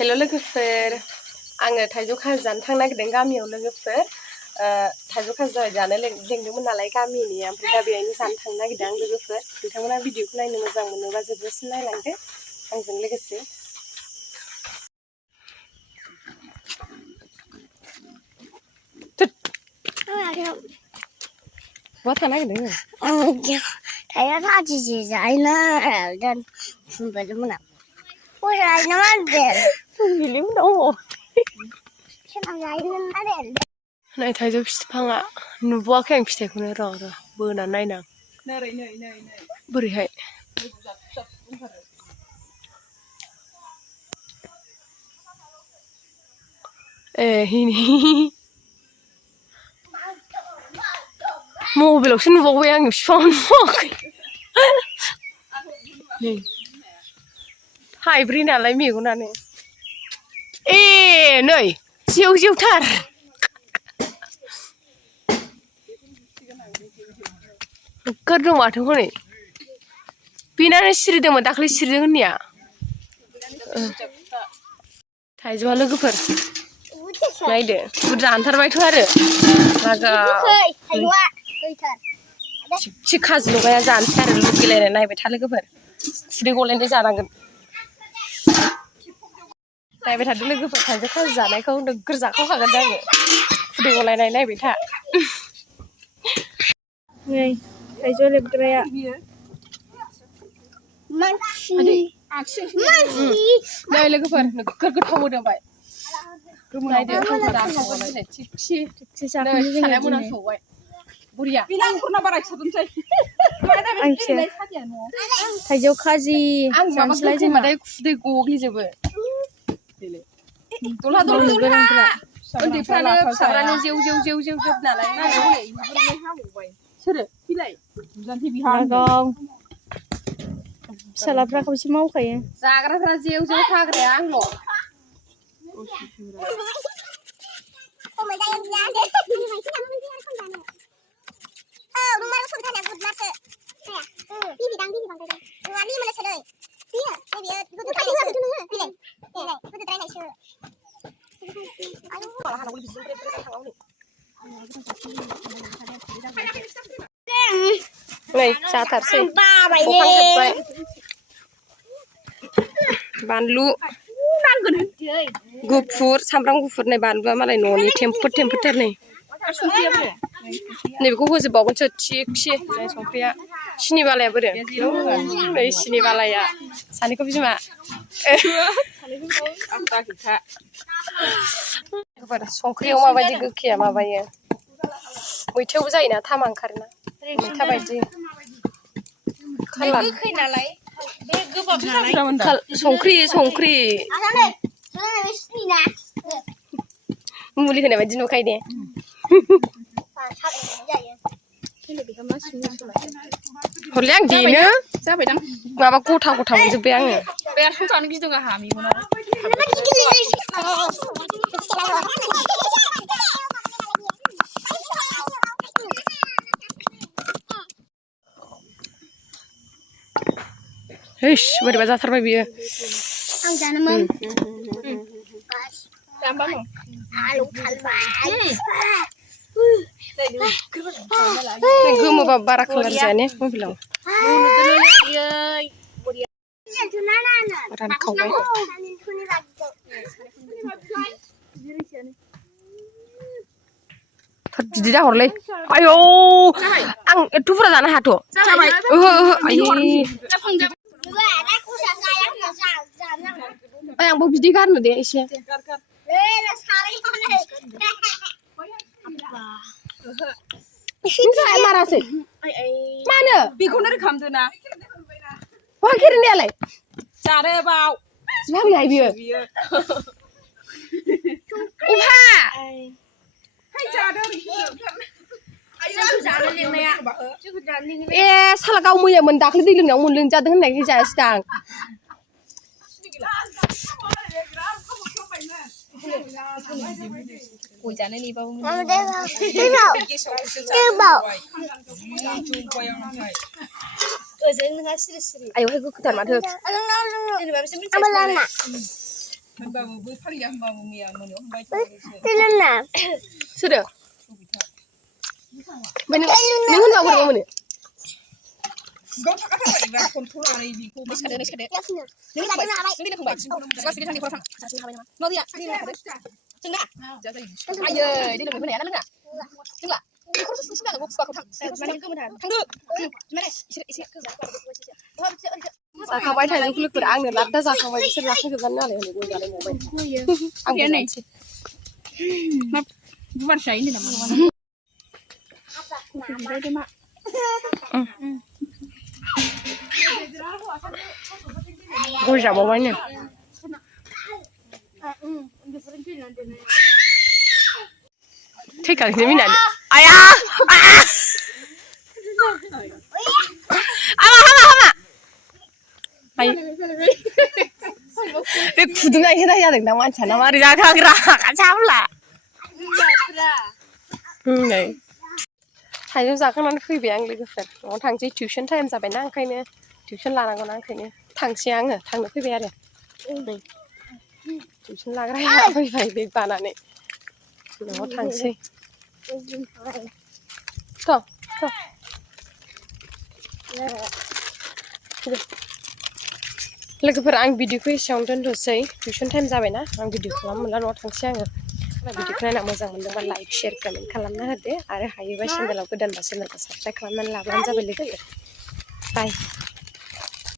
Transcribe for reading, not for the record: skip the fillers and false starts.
हेल' लोगोफोर आङो थाइजौ खाजि जानो थांनो नागिरदों गामियाव लोगोफोर थाइजौ खाजि जानो लेंदोंमोन नालाय गामिनि ओमफ्राय दा बेहायनो जानो थांनो नागिरदों आं लोगोफोर नोंथांमोना भिडिअखौ नायनो मोजां मोनोबा जोबजासिम नायलांदो आंजों लोगोसे बहा थांनो नागिरदों थाइजौ खाजि जानो dan फुंबायमोन आं फुंजायनो मानदेल फुंबिलि उनाव फुंजायनो मानदेल नाय थाइजौ बिफाङा नुबावाखै आं फिथाइखौनो र' बोनानै नायनां बोरैहाय ए हिनि मबाइलावसो नुबावबाय आङो बिफाङाव नुवाखै नै हाइब्रि नालाय मेगनानो ए नै जेव जेवथार नोगोर दं माथो हनै बेनानो सिरिदोंमोन दाख्लै सिरिदों होननाया थाइजौआ लोगोफोर नायदो बुरजा हानथारबायथ' आरो थिगसे खाजि लगाया जानोसै आरो लुगैलायनाय नायबाय था लोगोफोर खुदै गलायनाय जानांगोन नायबाय थादो लोगोफोर थाइजौ खाजि जानायखौ नोगोर जाखावखागोन आङो खुदै गलायनाय नायबाय था नै थाइजौ लेबग्राया नै लोगोफोर नोगोर गोथाव मोदोमबाय नायदो जाखावबाय थिगसे सानाया मोनामसौबाय बुरिया थाइजौ खाजि जानोसैलाय जोंहाय खुदै गग्लिजोबो उन्दैफ्रानो फिसाफ्रानो जेव जेव जेव जेव जेव नालाय सोरो बिलाइ फिसालाफ्रा खावसे मावखायो जाग्राफ्रा जेव जेव खाग्राया आंल' नै जाथारसै बखांजोब्बाय बानलु गुफुर सामब्राम गुफुर नै बानलुआ मालाय न'नि टेम्पोट टेम्पोटथार नै नैबेखौ होजोबबावगोनसो थिगसे नै संख्रिया सिनि बालाया बोरो नै सिनि बालाया सानैखौ बिमा संख्रियाव माबायदि गोखैया माबायो मैथायावबो जायोना थामा ओंखारोना मैथा बायदि गोखै नालाय बे गोबाब नालाय संख्रि मुलि होनाय बायदि नुखायो दे हरलै आं देनो जाबायदां माबा गथा गथा मोनजोब्बाय आङो बे आरो जानो गिदों आंहा मेगनाव हैस बोरैबा जाथारबाय बियो आं जानोमोन गोमोबा बारा कालार जाया ने मबाइलाव रानखावबाय बिदि दाहरलै आयौ आं एथ' बुरजा जानो हाथ' ओहो आंबो बिदि गारनो दे एसे मारासै मानो बेखौनो रोखामदो ना बहा खेरेनायालाय जानो बाव माबोरैहाय बियो ए साला गाव मैयामोन दाख्लै दै लोंनायाव मोनलोंजादों होननायखाय जायासै दां आयौहाय गोखैथार माथो होनबाबो बै फालिया होनबाबो मैया मोनायाव होनबाय Tiluna. सोरो नों होनबा बोरैबा मोनो गाव थाखाथारबाय एबा कन्ट्रल लानाय बेखौ सिखादो नों फंबाय गासिबो थांनाय फराव थां सासेनो हाबाय नामा नदिया जोंना आयै दिनै मोनाया ना लोङा जोंला बेखौसो सिनसिन जानांगौ खुगाखौ थां थांदो जाखांबाय थाइजौ लोगोफोर आंनो लाद्दा जाखांबाय बिसोर जाखांजोबनानै नालाय हनै गय जालायबावबाय आंबो जानोसै मा गुवार जायो होनदों नामा गय जाबावबायनो थैखांसै मिनानै आया बे फुदुंनायसो जादों दां मानसियाना मारै जाखाग्रा जाब्ला नै थाइजौ जाखांनानै फैबाय आं लोगोफोर न'आव थांसै टिउसन टाइम जाबायना ओंखायनो टिउसन लानांगौना ओंखायनो थांसै आङो थांनो फैबाय आरो टिउसन लाग्रा फैबाय बेग बानानै न'आव थांसै लोगोफोर आं भिडिअखौ एसेयावनो दोनथ'सै टिउसन टाइम जाबायना आं भिडिअ खालामनो मोनला न'आव थांसै आङो भिडिअखौ नायना मोजां मोनदोंबा लाइक शेयार कमेन्ट खालामना होदो आरो हायोबा चेनेलाव गोदानबा चेनेलखौ साबसक्राइब खालामनानै लाब्लानो जाबाय लोगोफोर बाय